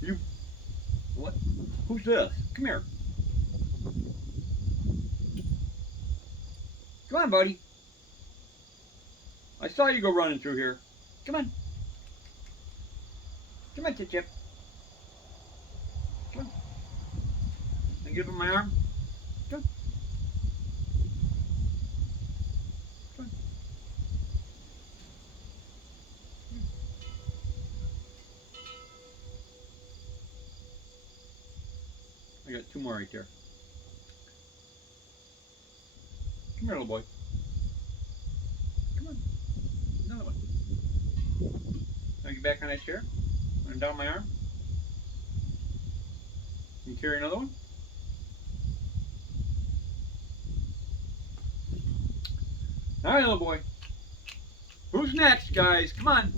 You what? Who's this? Come here. Come on, buddy. I saw you go running through here. Come on. Come on, Chip Chip. Come on. I give him my arm. Come on. Come on. I got two more right there. Come here, little boy. Come on. Another one. Now get back on that chair. Put him down my arm. Can you carry another one? All right, little boy. Who's next, guys? Come on.